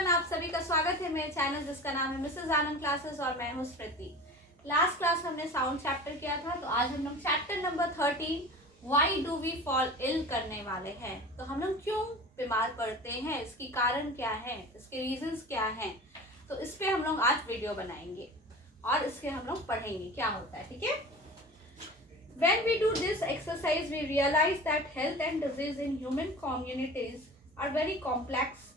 Everyone, आप सभी का स्वागत है मेरे चैनल जिसका नाम है मिसेस आनंद क्लासेस और मैं हूँ स्मृति। लास्ट क्लास हमने साउंड चैप्टर किया था, तो आज हम लोग chapter number 13 why do we fall ill करने वाले हैं। तो हम लोग क्यों बीमार पड़ते हैं, इसकी कारण क्या है, इसके रीजंस क्या हैं, तो इस पे हम लोग आज वीडियो बनाएंगे और इसके हम लोग पढ़ेंगे क्या होता है। ठीक है, when we do this exercise we realize that health and disease in human communities are very complex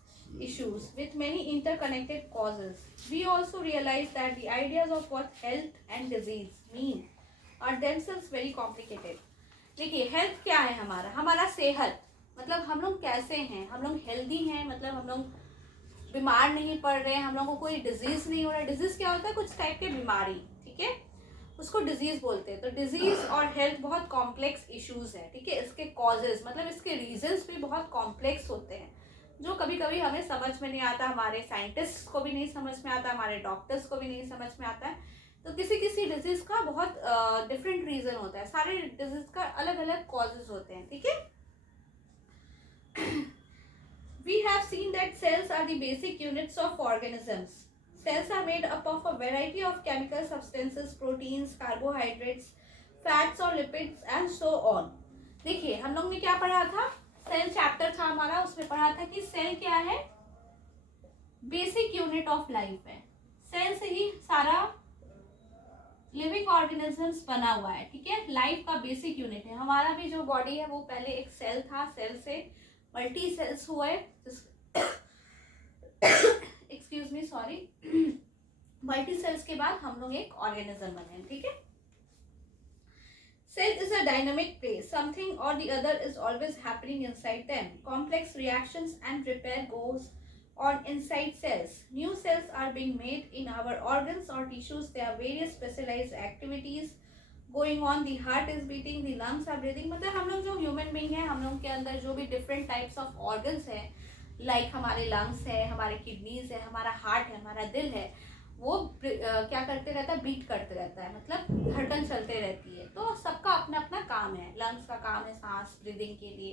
issues with many interconnected causes. We also realize that the ideas of what health and disease mean are themselves very complicated. देखिए, health क्या है? हमारा सेहत मतलब हम लोग कैसे हैं, हम लोग हेल्दी हैं मतलब हम लोग बीमार नहीं पड़ रहे हैं, हम लोग को कोई डिजीज नहीं हो रहा है। डिजीज क्या होता है? कुछ टाइप के बीमारी, ठीक है, उसको डिजीज बोलते हैं। तो डिजीज और हेल्थ बहुत कॉम्प्लेक्स इश्यूज है, ठीक है। इसके कॉजेज मतलब इसके रीजंस भी बहुत कॉम्प्लेक्स होते हैं, जो कभी कभी हमें समझ में नहीं आता, हमारे साइंटिस्ट को भी नहीं समझ में आता, हमारे डॉक्टर्स को भी नहीं समझ में आता है। तो किसी किसी डिजीज का बहुत डिफरेंट रीजन होता है, सारे डिजीज का अलग अलग कॉजेज होते हैं, ठीक है। We have seen that cells are the basic units of organisms. Cells are made up of a variety of chemical substances, proteins, carbohydrates, fats और lipids and so on. देखिए, हम लोग ने क्या पढ़ा था? सेल चैप्टर था हमारा, उसमें पढ़ा था कि सेल क्या है? बेसिक यूनिट ऑफ लाइफ है। सेल से ही सारा लिविंग ऑर्गेनिजम्स बना हुआ है, ठीक है। लाइफ का बेसिक यूनिट है। हमारा भी जो बॉडी है वो पहले एक सेल था, सेल से मल्टी सेल्स हुए, excuse me, sorry, multi cells के बाद हम लोग एक ऑर्गेनिज्म बने, ठीक है। Cell is a dynamic place. Something or the other is always happening inside them. Complex reactions and repair goes on inside cells. New cells are being made in our organs or tissues. There are various specialized activities going on. The heart is beating, the lungs are breathing. मतलब हम लोग जो human being है, हम लोग के अंदर जो भी डिफरेंट टाइप्स ऑफ ऑर्गन्स है, लाइक हमारे लंग्स है, हमारे किडनीज है, हमारा हार्ट है, हमारा दिल है, वो क्या करते रहता है? बीट करते रहता है, मतलब धड़कन चलते रहती है। तो सबका अपना अपना काम है। लंग्स का काम है सांस ब्रीदिंग के लिए,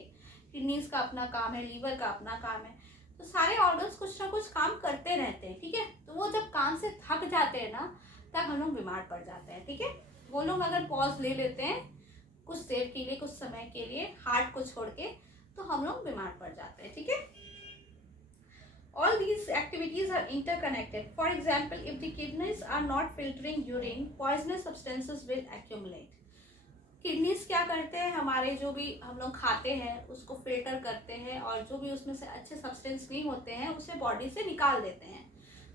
किडनीज का अपना काम है, लीवर का अपना काम है। तो सारे ऑर्गन्स कुछ ना कुछ काम करते रहते हैं, ठीक है। तो वो जब काम से थक जाते हैं ना, तब हम लोग बीमार पड़ जाते हैं, ठीक है। वो लोग अगर पॉज ले लेते हैं कुछ देर के लिए, कुछ समय के लिए, हार्ट को छोड़ के, तो हम लोग बीमार पड़ जाते हैं, ठीक है। All these activities are interconnected. For example, if the kidneys are not filtering urine, poisonous substances will accumulate. Kidneys क्या करते हैं? हमारे जो भी हम लोग खाते हैं उसको फिल्टर करते हैं और जो भी उसमें से अच्छे सब्सटेंस नहीं होते हैं उसे बॉडी से निकाल देते हैं।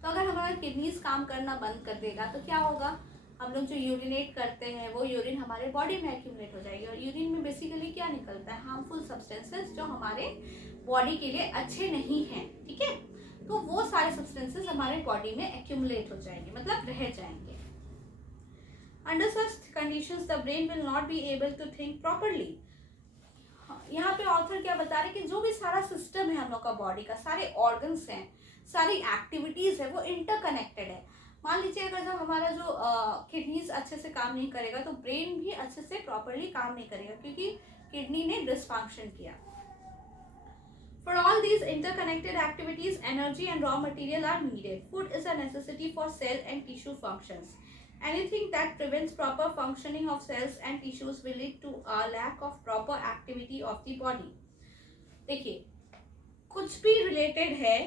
तो अगर हमारा किडनीज काम करना बंद कर देगा तो क्या होगा? हम लोग जो यूरिनेट करते हैं वो यूरिन हमारे बॉडी में एक्यूमुलेट हो जाएगी, और यूरिन में बेसिकली क्या निकलता है? हार्मफुल सब्सटेंसेस जो हमारे बॉडी के लिए अच्छे नहीं हैं, ठीक है। तो वो सारे सब्सटेंसेस हमारे बॉडी में एक्यूमुलेट हो जाएंगे, मतलब रह जाएंगे। Under such conditions, the brain will not be able to think properly. यहाँ पे ऑथर क्या बता रहे कि जो भी सारा सिस्टम है हम लोग का बॉडी का, सारे ऑर्गन्स हैं, सारी एक्टिविटीज है, वो इंटरकनेक्टेड है। मान लीजिए अगर जब हमारा जो किडनीज अच्छे से काम नहीं करेगा तो ब्रेन भी अच्छे से प्रॉपरली काम नहीं करेगा, क्योंकि किडनी ने डिसफंक्शन किया। For all these interconnected activities, energy and raw material are needed. Food is a necessity for cell and tissue functions. Anything that prevents proper functioning of cells and tissues will lead to a lack of proper activity of the body. देखिए, कुछ भी related है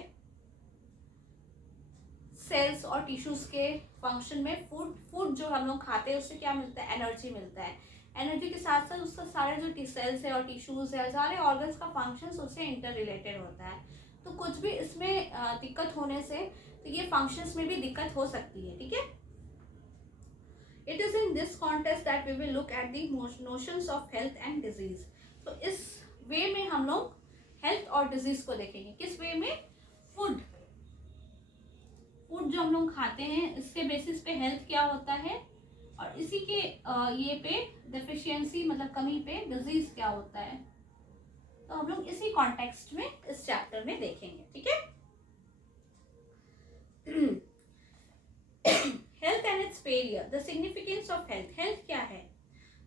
sales और tissues के function में, food जो हम लोग खाते हैं उससे क्या मिलता है? एनर्जी मिलता है। एनर्जी के साथ साथ उसका सारे जो सेल्स है और टिश्यूज है, सारे ऑर्गन्स का फंक्शन उससे इंटर रिलेटेड होता है। तो कुछ भी इसमें दिक्कत होने से तो ये फंक्शंस में भी दिक्कत हो सकती है, ठीक है। It is in this context that we will look at the notions of health and disease. तो इस वे में हम लोग हेल्थ और डिजीज को देखेंगे। किस वे में? फूड जो हम लोग खाते हैं इसके बेसिस पे हेल्थ क्या होता है, और इसी के ये पे डेफिशिएंसी मतलब कमी पे डिजीज क्या होता है। तो हम लोग इसी कॉन्टेक्स्ट में इस चैप्टर में देखेंगे, ठीक है। Health and its failure, the significance of health. Health क्या है?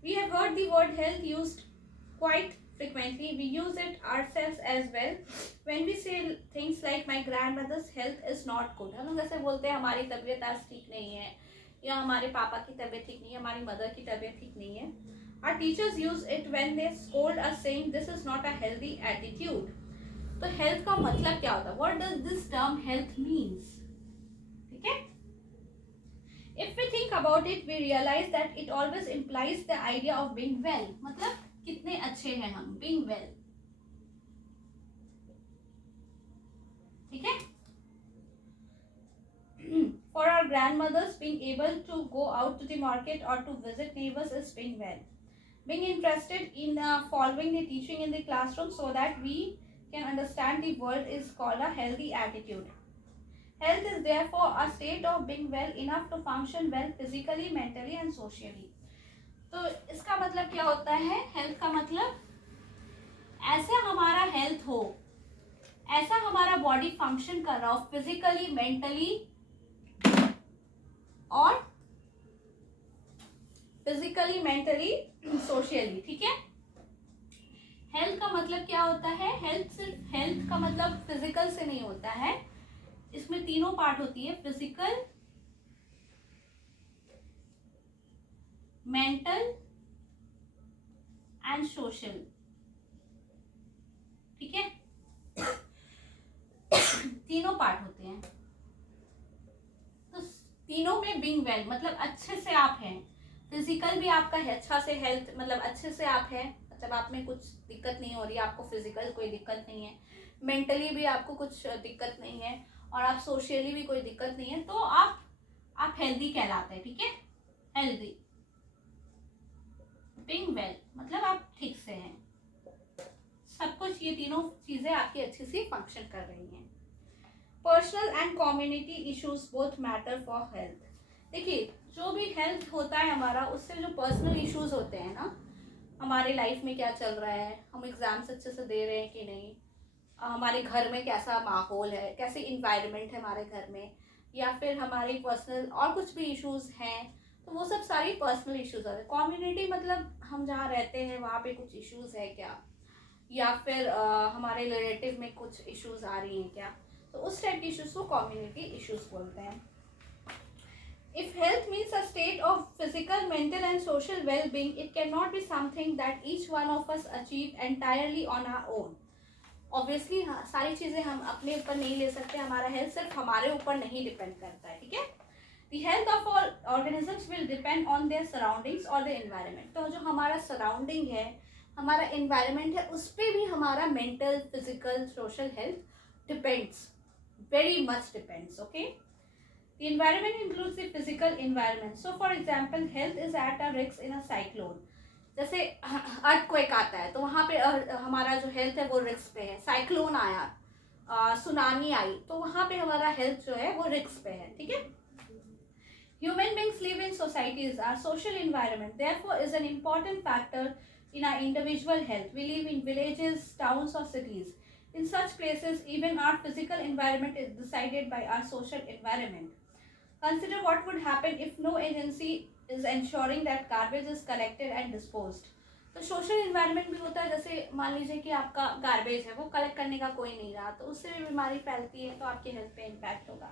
We have heard the word health used quite frequently. We use it ourselves as well. When we say things like my grandmother's health is not good, हम लोग ऐसे बोलते हैं हमारी तबीयत आज ठीक नहीं है, या हमारे पापा की तबीयत ठीक नहीं है, हमारी मदर की तबीयत ठीक नहीं है. Our teachers use it when they scold us saying this is not a healthy attitude. तो health का मतलब क्या होता है? What does this term health means? ठीक है? If we think about it, we realize that it always implies the idea of being well. मतलब कितने अच्छे हैं हम, being well. ठीक है? For our grandmothers, being able to go out to the market or to visit neighbors is being well. Being interested in following the teaching in the classroom so that we can understand the world is called a healthy attitude. Health is therefore a state of being well enough to function well physically, mentally and socially. तो इसका मतलब क्या होता है? Health का मतलब ऐसा हमारा हेल्थ हो, ऐसा हमारा बॉडी फंक्शन कर रहा हो फिजिकली, मेंटली और फिजिकली, मेंटली, सोशली. ठीक है? हेल्थ का मतलब क्या होता है? हेल्थ सिर्फ हेल्थ का मतलब फिजिकल से नहीं होता है, इसमें तीनों पार्ट होती है, फिजिकल, मेंटल एंड सोशल. ठीक है? तीनों पार्ट होते हैं. तो तीनों में बीइंग वेल मतलब अच्छे से आप हैं. फिजिकल भी आपका है, अच्छा से हेल्थ मतलब अच्छे से आप हैं, मतलब आप में कुछ दिक्कत नहीं हो रही है, आपको फिजिकल कोई दिक्कत नहीं है, मेंटली भी आपको कुछ दिक्कत नहीं है और आप सोशली भी कोई दिक्कत नहीं है, तो आप हेल्दी कहलाते हैं. ठीक है? हेल्दी, बीइंग वेल मतलब आप ठीक से हैं, सब कुछ, ये तीनों चीजें आपकी अच्छी सी फंक्शन कर रही हैं. Personal and community issues both matter for health. देखिए, जो भी हेल्थ होता है हमारा, उससे जो पर्सनल इश्यूज होते हैं ना, हमारे लाइफ में क्या चल रहा है, हम एग्जाम्स अच्छे से दे रहे हैं कि नहीं, हमारे घर में कैसा माहौल है, कैसे इन्वायरमेंट है हमारे घर में, या फिर हमारी पर्सनल और कुछ भी इश्यूज हैं, तो वो सब सारी पर्सनल इश्यूज होते हैं. कम्युनिटी मतलब हम जहाँ रहते हैं वहाँ पे कुछ इश्यूज है क्या, या फिर हमारे रिलेटिव में कुछ इश्यूज आ रही हैं क्या, तो उस टाइप के इश्यूज को कम्युनिटी इश्यूज बोलते हैं. If health means a state of physical, mental and social well-being, it cannot be something that each one of us achieve entirely on our own. Obviously सारी चीज़ें हम अपने ऊपर नहीं ले सकते, हमारा हेल्थ सिर्फ हमारे ऊपर नहीं डिपेंड करता है. ठीक है? The health of all organisms will depend on their surroundings or the environment. तो जो हमारा सराउंडिंग है, हमारा environment है, उस पर भी हमारा mental, physical, social health depends, very much depends. Okay? The environment includes the physical environment. So for example, health is at a risk in a cyclone. जैसे अर्थक्वेक आता है तो वहाँ पे हमारा जो हेल्थ है वो रिस्क पे है. साइक्लोन आया, सुनामी आई, तो वहाँ पे हमारा हेल्थ जो है वो रिस्क पे है. ठीक है? Human beings live in societies. Our social environment therefore is an important factor in our individual health. We live in villages, towns or cities. In such places, even our physical environment is decided by our social environment. Consider what would happen if no agency is ensuring that garbage is collected and disposed. तो social environment भी होता है, जैसे मान लीजिए कि आपका garbage है वो कलेक्ट करने का कोई नहीं रहा, तो उससे भी बीमारी फैलती है, तो आपके हेल्थ पे इम्पैक्ट होगा.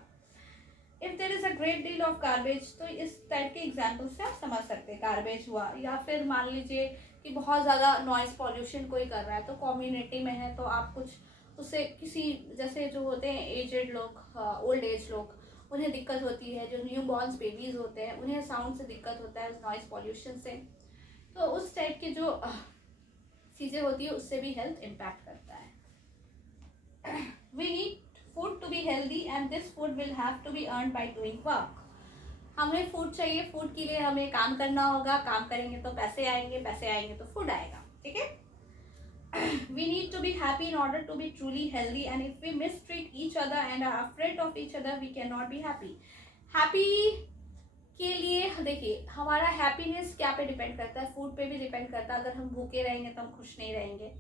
If there is a great deal of garbage, तो इस टाइप के एग्जाम्पल से आप समझ सकते हैं. गार्बेज हुआ, या फिर मान लीजिए कि बहुत ज़्यादा नॉइज पॉल्यूशन कोई कर रहा है, तो कम्युनिटी में है, तो आप कुछ उससे किसी, जैसे जो होते हैं एजेड लोग, ओल्ड एज लोग, उन्हें दिक्कत होती है, जो न्यू बॉर्न्स बेबीज़ होते हैं उन्हें साउंड से दिक्कत होता है, नॉइज़ पॉल्यूशन से, तो उस टाइप की जो चीज़ें होती है उससे भी हेल्थ इम्पैक्ट करता है. We need food to be healthy and this food will have to be earn by doing work. हमें फूड चाहिए, फूड के लिए हमें काम करना होगा, काम करेंगे तो पैसे आएंगे, पैसे आएंगे तो फूड आएगा. ठीक है? We need to be happy in order to be truly healthy, and if we mistreat each other and are afraid of each other, we cannot be happy. Happy के लिए देखिए, हमारा हैप्पीनेस क्या पे डिपेंड करता है? फूड पे भी डिपेंड करता है. अगर हम भूखे रहेंगे तो हम खुश नहीं रहेंगे.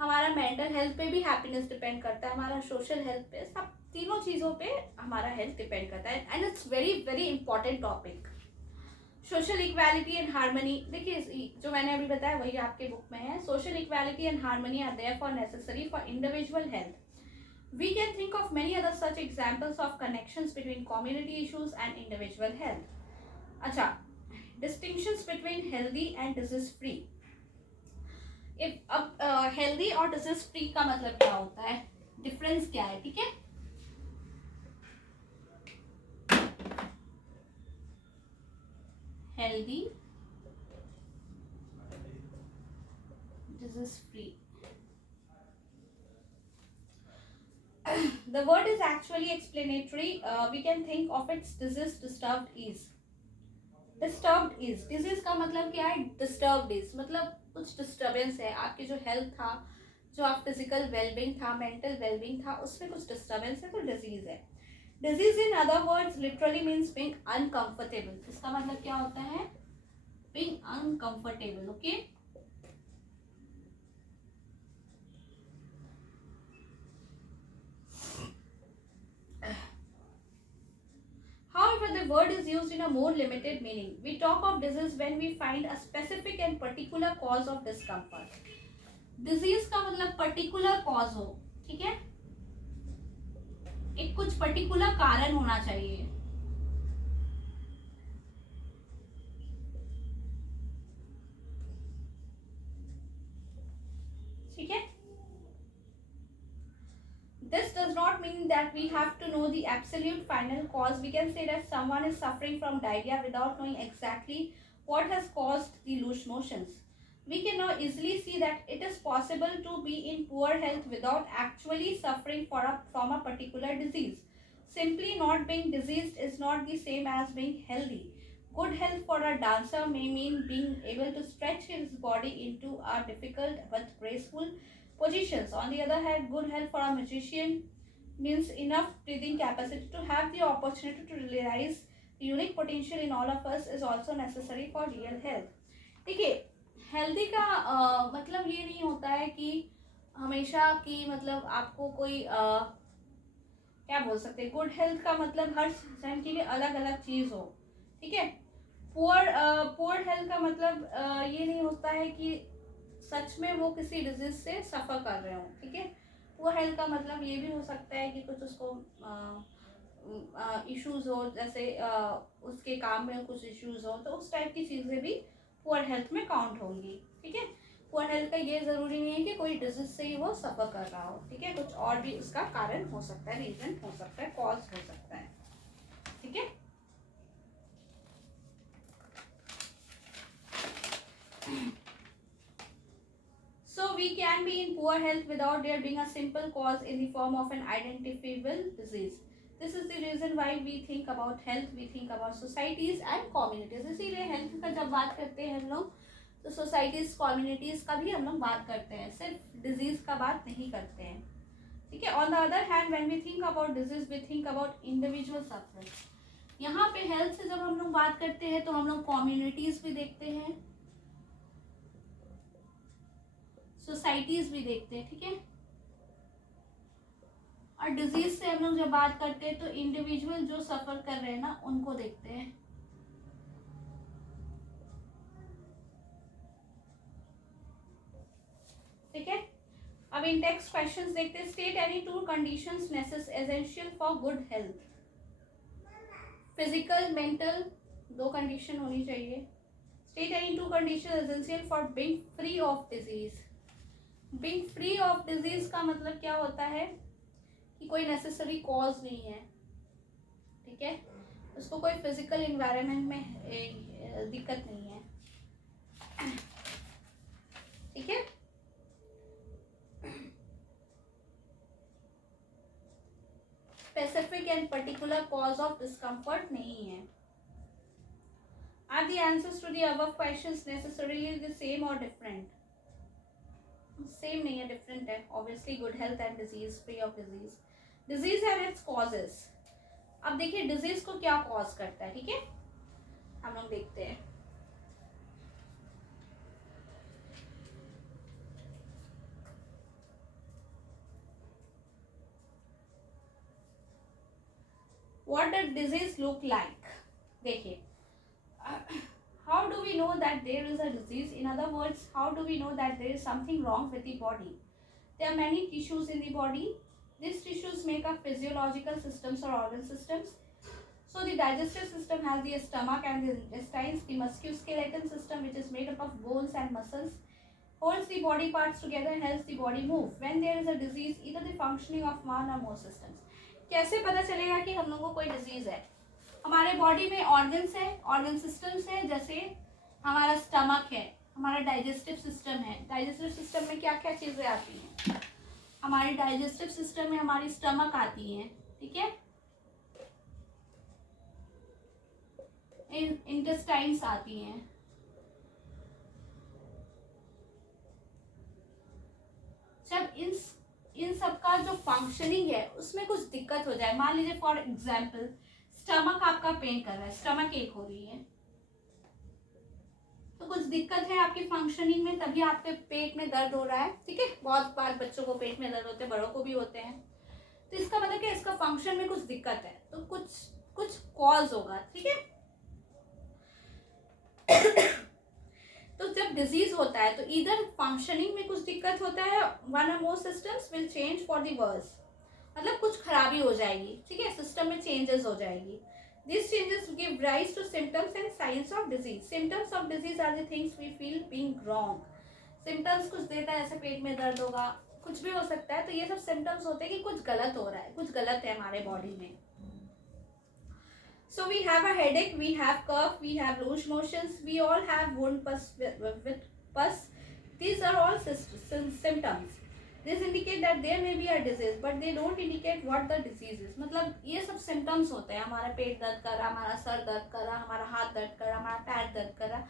हमारा मेंटल हेल्थ पे भी हैप्पीनेस डिपेंड करता है, हमारा सोशल हेल्थ पे, सब तीनों चीज़ों पे हमारा हेल्थ डिपेंड करता है. And it's very very important topic. Social equality and harmony, देखिए जो मैंने अभी बताया वही आपके बुक में है. Social equality and harmony are therefore necessary for individual health. We can think of many other such examples of connections between community issues and individual health. अच्छा, distinctions between healthy and disease free. अब healthy और disease free का मतलब क्या होता है, difference क्या है, ठीक है. Healthy, disease free. The word is actually explanatory. We can think of its disease disturbed is. Disturbed is. Disease का मतलब क्या है, disturbed is मतलब कुछ डिस्टर्बेंस है आपकी जो हेल्थ था, जो आप फिजिकल वेलबींग था, मेंटल वेलबींग था, उसमें कुछ डिस्टर्बेंस है तो डिजीज है. Disease in other words literally means being uncomfortable. इसका मतलब क्या होता है, being uncomfortable. Okay. However, the word is used in a more limited meaning. We talk of disease when we find a specific and particular cause of discomfort. Disease का मतलब particular cause हो, ठीक है, एक कुछ particular कारण होना चाहिए. ठीक है. This does not mean that we have to know the absolute final cause. We can say that someone is suffering from diarrhea without knowing exactly what has caused the loose motions. We can now easily see that it is possible to be in poor health without actually suffering from a particular disease. Simply not being diseased is not the same as being healthy. Good health for a dancer may mean being able to stretch his body into a difficult but graceful positions. On the other hand, good health for a musician means enough breathing capacity to have the opportunity to realize the unique potential in all of us is also necessary for real health. देखिए, healthy का मतलब ये नहीं होता है कि हमेशा की मतलब आपको कोई क्या बोल सकते हैं, गुड हेल्थ का मतलब हर जन के लिए अलग अलग चीज़ हो, ठीक है. पुअर हेल्थ का मतलब ये नहीं होता है कि सच में वो किसी डिजीज से सफ़र कर रहे हो, ठीक है. पुअर हेल्थ का मतलब ये भी हो सकता है कि कुछ उसको इश्यूज हो, जैसे उसके काम में कुछ इश्यूज हो, तो उस टाइप की चीज़ें भी पुअर हेल्थ में काउंट होंगी, ठीक है. पुअर हेल्थ का ये ज़रूरी नहीं है कि कोई डिजीज से ही वो सफ़र कर रहा हो, ठीक है. कुछ और भी उसका कारण हो सकता है, रीज़न हो सकता है, कॉज हो सकता है, ठीक है. So we can be in poor health without there being a simple cause in the form of an identifiable disease. This is the reason why we think about health, we think about societies and communities. इसीलिए health का जब बात करते हैं हम लोग तो societies communities का भी हम लोग बात करते हैं, सिर्फ डिजीज का बात नहीं करते हैं, ठीक है. On the other hand when we think about disease we think about individual suffering. यहाँ पे हेल्थ से जब हम लोग बात करते हैं तो हम लोग कम्युनिटीज भी देखते हैं, सोसाइटीज भी देखते हैं, ठीक है. और डिजीज से हम लोग जब बात करते हैं तो इंडिविजुअल जो सफर कर रहे हैं ना उनको देखते हैं. ठीक है. अब इन टेक्स्ट क्वेश्चंस देखते हैं. State any two conditions essential for good health. Physical mental दो कंडीशन होनी चाहिए. State any two condition essential for being free of disease. Being free of disease का मतलब क्या होता है कि कोई नेसेसरी कॉज नहीं है, ठीक है. उसको कोई फिजिकल इन्वायरमेंट में दिक्कत नहीं है, ठीक है. Specific and particular cause of discomfort नहीं है. Are the answers to the above questions necessarily the same और डिफरेंट? सेम नहीं है, डिफरेंट है. Obviously good health and disease, free of disease. Disease and its causes. अब देखिए disease को क्या कॉज करता है, ठीक है. हम लोग देखते हैं. What does disease look like. देखिए we know that there is a disease? In other words, how do we know that there is something wrong with the body? There are many tissues in the body. These tissues make up physiological systems or organ systems. So the digestive system has the stomach and the intestines. The musculoskeletal system, which is made up of bones and muscles, holds the body parts together and helps the body move. When there is a disease, either the functioning of one or more systems. कैसे पता चलेगा कि हम लोगों को कोई disease है? हमारे बॉडी में ऑर्गन्स है, ऑर्गन सिस्टम्स है, जैसे हमारा स्टमक है, हमारा डाइजेस्टिव सिस्टम है. डाइजेस्टिव सिस्टम में क्या क्या चीज़ें आती हैं? हमारे डाइजेस्टिव सिस्टम में हमारी स्टमक आती है, ठीक है, इंटेस्टाइन्स आती हैं. जब इन सब का जो फंक्शनिंग है उसमें कुछ दिक्कत हो जाए, मान लीजिए फॉर एग्जांपल स्टमक आपका पेन कर रहा है, स्टमक एक हो रही है, तो कुछ दिक्कत है आपकी फंक्शनिंग में, तभी आपके पेट में दर्द हो रहा है, ठीक है. बहुत बार बच्चों को पेट में दर्द होते हैं, बड़ों को भी होते हैं. तो इसका मतलब कि इसका फंक्शन में कुछ दिक्कत है, तो कुछ कॉज होगा, ठीक है. तो जब डिजीज होता है तो इधर फंक्शनिंग में कुछ दिक्कत होता है, one or more systems will change for the worse, मतलब कुछ खराबी हो जाएगी, ठीक है, सिस्टम में चेंजेस हो जाएगी. This changes give rise to symptoms and signs of disease. Symptoms of disease are the things we feel being wrong. Symptoms कुछ देता है, ऐसे पेट में दर्द होगा, कुछ भी हो सकता है, तो ये सब सिम्टम्स होते हैं कि कुछ गलत हो रहा है, कुछ गलत है हमारे बॉडी में. So we have a headache, we have cough, we have loose motions, we all have wound pus with pus. These are all symptoms. This indicate that there may be a disease, but they don't indicate what the disease is. मतलब ये सब symptoms होते हैं, हमारा पेट दर्द कर रहा, हमारा सर दर्द कर रहा, हमारा हाथ दर्द कर रहा, हमारा पैर दर्द कर रहा,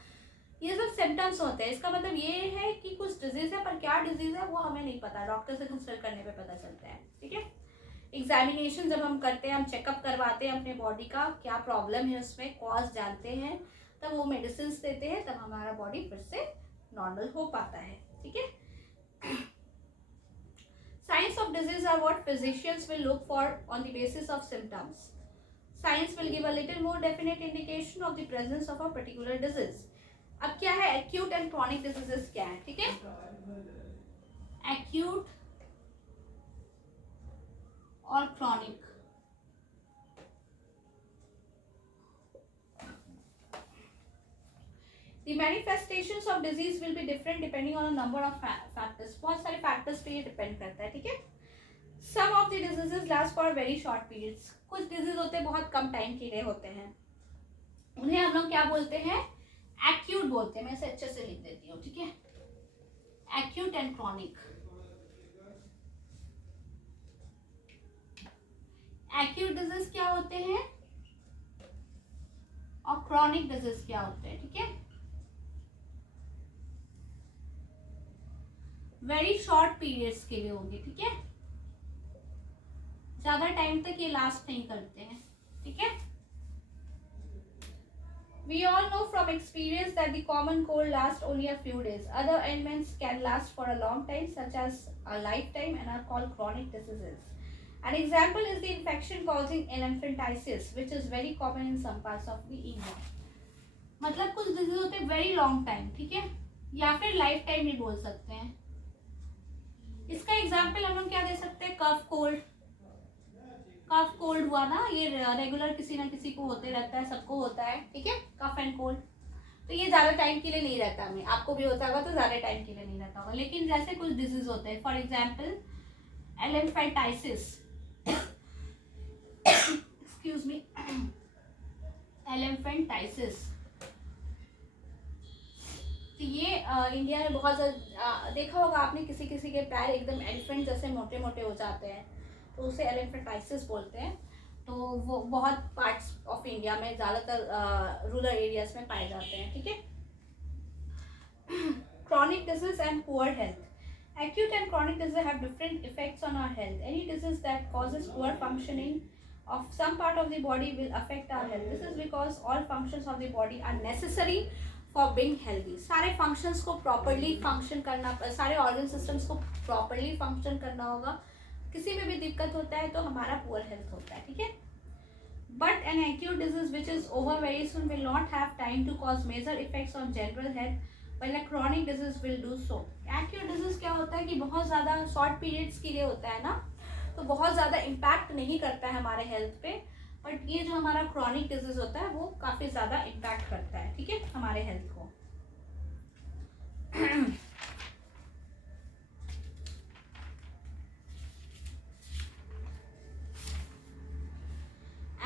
ये सब symptoms होते हैं. इसका मतलब ये है कि कुछ disease है, पर क्या disease है वो हमें नहीं पता, डॉक्टर से कंसल्ट करने पे पता चलता है, ठीक है. एग्जामिनेशन जब हम करते हैं, हम चेकअप करवाते हैं अपने बॉडी का, क्या प्रॉब्लम है उसमें, कॉज जानते हैं, तब वो मेडिसिन देते हैं, तब हमारा बॉडी फिर से नॉर्मल हो पाता है, ठीक है. Signs of disease are what physicians will look for on the basis of symptoms. Signs will give a little more definite indication of the presence of a particular disease. अब क्या है एक्यूट एंड क्रॉनिक डिजीजेस क्या है, ठीक है. Acute और chronic. The manifestations of disease will be different depending on a number of factors. बहुत सारे factors पे ये depend करता है, ठीक है. Some of the diseases last for very short periods. कुछ disease होते हैं बहुत कम टाइम के लिए होते हैं, उन्हें हम लोग क्या बोलते हैं, एक्यूट बोलते हैं. मैं इसे अच्छे से लिख देती हूँ, ठीक है. Acute and chronic. Acute disease क्या होते हैं और क्रॉनिक डिजीज क्या होते हैं, ठीक है. वेरी शॉर्ट पीरियड्स के लिए होंगे, ठीक है, ज्यादा टाइम तक ये लास्ट नहीं करते हैं, ठीक है. We all know from experience that the common cold lasts only a few days. Other ailments can last for a long time, such as a lifetime, and are called chronic diseases. An example is the infection causing elephantiasis, which is very common in some parts of the India. मतलब कुछ disease होते हैं very long time, ठीक है, या फिर life time भी बोल सकते हैं. इसका एग्जाम्पल हम लोग क्या दे सकते हैं, कफ कोल्ड. कफ कोल्ड हुआ ना, ये रेगुलर किसी ना किसी को होते रहता है, सबको होता है, ठीक है, कफ एंड कोल्ड. तो ये ज़्यादा टाइम के लिए नहीं रहता, हमें आपको भी होता होगा तो ज़्यादा टाइम के लिए नहीं रहता होगा. लेकिन जैसे कुछ डिजीज होते हैं, फॉर एग्जाम्पल एलेम्फेंटाइसिस, एक्सक्यूज मी, एलेम्फेंटाइसिस. तो ये इंडिया में बहुत ज़्यादा देखा होगा आपने, किसी किसी के पैर एकदम एलिफेंट जैसे मोटे मोटे हो जाते हैं, तो उसे एलेम्फेंटाइसिस बोलते हैं. तो वो बहुत पार्ट्स ऑफ इंडिया में, ज़्यादातर रूरल एरियाज में पाए जाते हैं, ठीक है. Chronic disease and poor health. Acute and chronic disease have different effects on our health. Any disease that causes poor functioning of some part of the body will affect our health. This is because all functions of the body are necessary for being healthy. सारे functions को properly function करना, सारे organ systems को properly function करना होगा. किसी में भी दिक्कत होता है तो हमारा poor health होता है, ठीक है. But an acute disease which is over very soon will not have time to cause major effects on general health, while a chronic disease will do so. Acute disease क्या होता है कि बहुत ज़्यादा शॉर्ट पीरियड्स के लिए होता है ना, तो बहुत ज़्यादा इम्पैक्ट नहीं करता है हमारे हेल्थ पे. बट ये जो हमारा क्रॉनिक डिजीज होता है वो काफ़ी ज़्यादा इम्पैक्ट करता है, ठीक है, हमारे हेल्थ को.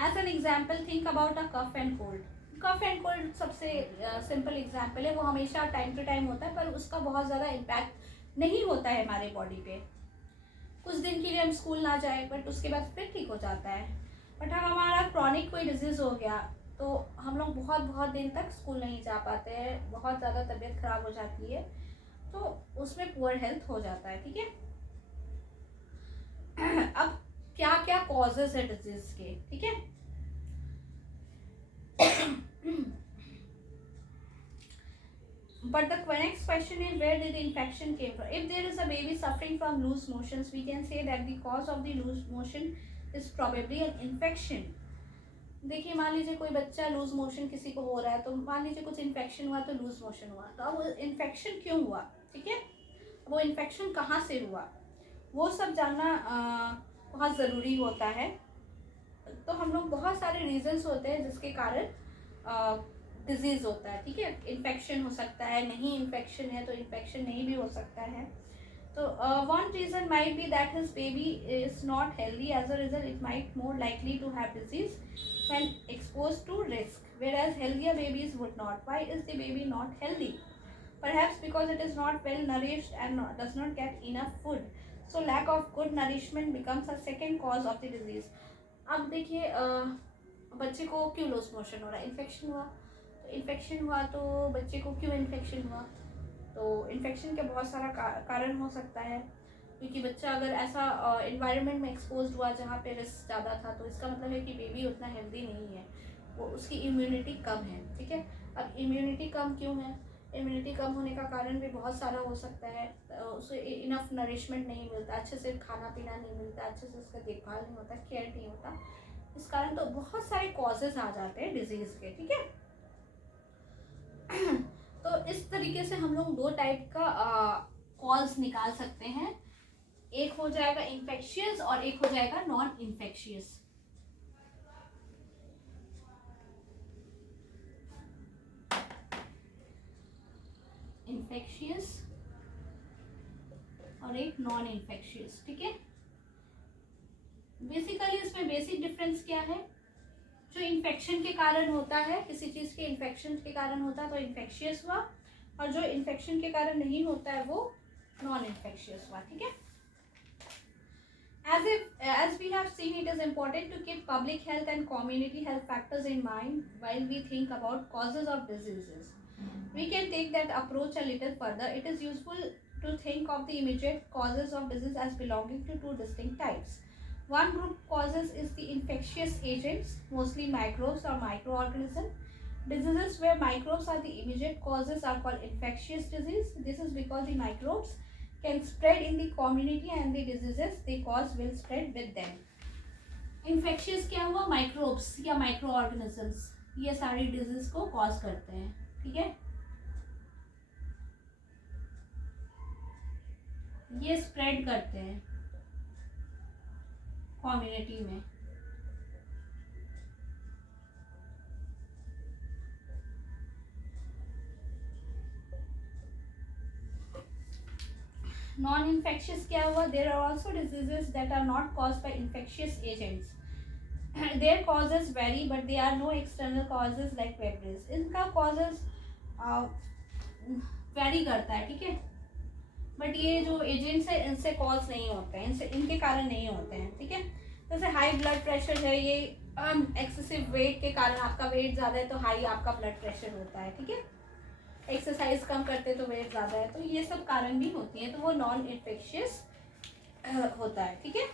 As an example think about a cough and cold. Cough and cold सबसे सिंपल एग्जाम्पल है. वो हमेशा टाइम टू टाइम होता है, पर उसका बहुत ज़्यादा इम्पैक्ट नहीं होता है हमारे बॉडी पे. कुछ दिन के लिए हम स्कूल ना जाए, बट उसके बाद फिर ठीक हो जाता है. बट हम हमारा क्रॉनिक कोई डिजीज़ हो गया तो हम लोग बहुत बहुत दिन तक स्कूल नहीं जा पाते हैं, बहुत ज़्यादा तबीयत खराब हो जाती है, तो उसमें पुअर हेल्थ हो जाता है, ठीक है. अब क्या क्या कॉजेज है डिजीज के, ठीक है. But the next question is, where did the infection came from? If there is a baby suffering from loose motions, we can say that the cause of the loose motion is probably an infection. देखिए, मान लीजिए कोई बच्चा loose motion किसी को हो रहा है, तो मान लीजिए कुछ इन्फेक्शन हुआ तो लूज मोशन हुआ. तो अब इन्फेक्शन क्यों हुआ, ठीक है, वो इन्फेक्शन कहाँ से हुआ, वो सब जानना बहुत ज़रूरी होता है. तो हम लोग बहुत सारे रीजंस होते हैं जिसके कारण डिजीज़ होता है, ठीक है. इन्फेक्शन हो सकता है, नहीं इन्फेक्शन है तो इन्फेक्शन नहीं भी हो सकता है. तो one reason might be that his baby is not healthy. As a result, it might more likely to have disease when exposed to risk, whereas healthier babies would not. Why is the baby not healthy? Perhaps because it is not well nourished and does not get enough food. So lack of good nourishment becomes a second cause of the disease. अब देखिए, बच्चे को क्यों loose motion हो रहा है, infection हुआ. तो इन्फेक्शन हुआ तो बच्चे को क्यों इन्फेक्शन हुआ, तो इन्फेक्शन के बहुत सारा कारण हो सकता है. क्योंकि बच्चा अगर ऐसा इन्वायरमेंट में एक्सपोज हुआ जहाँ पे रिस्क ज़्यादा था, तो इसका मतलब है कि बेबी उतना हेल्दी नहीं है, वो उसकी इम्यूनिटी कम है, ठीक है. अब इम्यूनिटी कम क्यों है, इम्यूनिटी कम होने का कारण भी बहुत सारा हो सकता है. उसे इनफ नरिशमेंट नहीं मिलता, अच्छे से खाना पीना नहीं मिलता, अच्छे से उसका देखभाल नहीं होता, केयर नहीं होता. इस कारण तो बहुत सारे कॉजेज आ जाते हैं डिजीज़ के, ठीक है. तो इस तरीके से हम लोग दो टाइप का कॉज निकाल सकते हैं. एक हो जाएगा इन्फेक्शियस और एक हो जाएगा नॉन इन्फेक्शियस. इन्फेक्शियस और एक नॉन इन्फेक्शियस, ठीक है. बेसिकली इसमें बेसिक डिफरेंस क्या है, जो इन्फेक्शन के कारण होता है, किसी चीज़ के इन्फेक्शन के कारण होता है तो इन्फेक्शियस हुआ, और जो इन्फेक्शन के कारण नहीं होता है वो नॉन इन्फेक्शियस हुआ, ठीक है. As we have seen, it is important to keep public health and community health factors in mind while we think about causes of diseases. We can take that approach a little further. It is useful to think of the immediate causes of disease as belonging to two distinct types. One group causes is the infectious agents, mostly microbes or microorganisms. Diseases where microbes are the immediate causes are called infectious disease. This is because the microbes can spread in the community and the diseases they cause will spread with them. Infectious क्या हुआ, microbes या microorganisms, ये सारी disease को cause करते हैं, ठीक है. ये spread करते हैं community में. Non-infectious क्या हुआ, there are also diseases that are not caused by infectious agents. Their causes vary, but they are no external causes like vectors. इनका causes vary करता है, ठीक है. बट ये जो एजेंट्स है इनसे कॉज नहीं होते हैं, इनसे इनके कारण नहीं होते हैं, ठीक है. जैसे हाई ब्लड प्रेशर है, ये एक्सेसिव वेट के कारण, आपका वेट ज़्यादा है तो हाई आपका ब्लड प्रेशर होता है, ठीक है. एक्सरसाइज कम करते तो वेट ज़्यादा है, तो ये सब कारण भी होती हैं, तो वो नॉन इन्फेक्शियस होता है, ठीक है.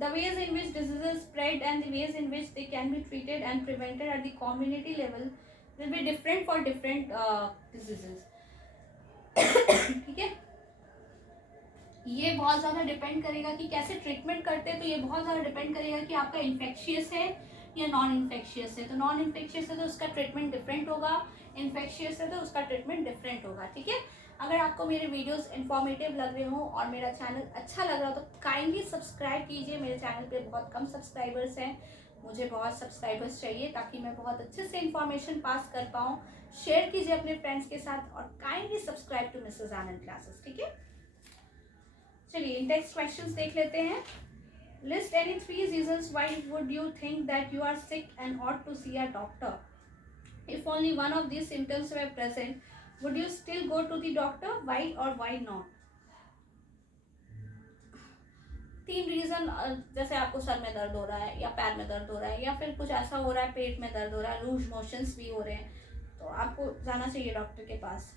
The ways in which diseases spread and the ways in which they can be treated and prevented at the community level will be different for different diseases. ठीक है. ये बहुत ज़्यादा डिपेंड करेगा कि कैसे ट्रीटमेंट करते हैं, तो ये बहुत ज़्यादा डिपेंड करेगा कि आपका इन्फेक्शियस है या नॉन इन्फेक्शियस है। तो नॉन इन्फेक्शियस है तो उसका ट्रीटमेंट डिफरेंट होगा, इन्फेक्शियस है तो उसका ट्रीटमेंट डिफरेंट होगा, ठीक है। अगर आपको मेरे वीडियोस इन्फॉर्मेटिव लग रहे हो और मेरा चैनल अच्छा लग रहा हो तो काइंडली सब्सक्राइब कीजिए। मेरे चैनल पे बहुत कम सब्सक्राइबर्स हैं, मुझे बहुत सब्सक्राइबर्स चाहिए ताकि मैं बहुत अच्छे से इन्फॉर्मेशन पास कर पाऊँ। शेयर कीजिए अपने फ्रेंड्स के साथ और kindly subscribe to Mrs Anand classes, ठीक है। चलिए नेक्स्ट क्वेश्चंस देख लेते हैं। List any 3 reasons why would you think that you are sick and ought to see a doctor. If only one of these symptoms were present, would you still go to the doctor? Why or why not? 3 reason, जैसे आपको sir में दर्द हो रहा है या पैर में दर्द हो रहा है या फिर कुछ ऐसा हो रहा है, पेट में दर्द हो रहा है, लूज मोशंस भी हो रहे हैं, तो आपको जाना चाहिए डॉक्टर के पास।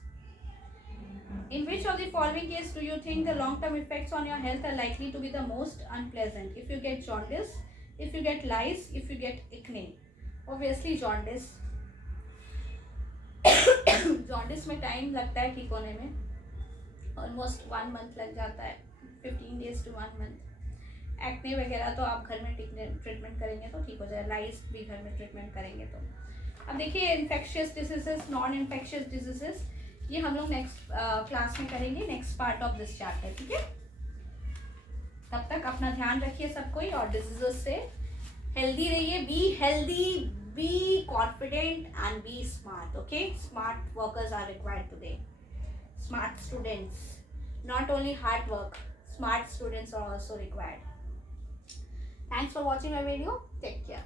In which of the following case do you think the long-term effects on your health are likely to be the most unpleasant? If you get jaundice, if you get lice, if you get acne. Obviously jaundice. jaundice में time लगता है ठीक होने में, almost 1 month लग जाता है, 15 days to 1 month. Acne वगैरह तो आप घर में ट्रीटमेंट करेंगे तो ठीक हो जाएगा, लाइस भी घर में ट्रीटमेंट करेंगे तो। अब देखिए infectious diseases, non infectious diseases, ये हम लोग नेक्स्ट क्लास में करेंगे, next part of this chapter, ठीक है। तब तक अपना ध्यान रखिए सब कोई और डिजीजेस से हेल्दी रहिए। Be healthy, be confident and be smart, okay. Smart workers are required today, smart students, not only hard work, smart students are also required. Thanks for watching my video. Take care.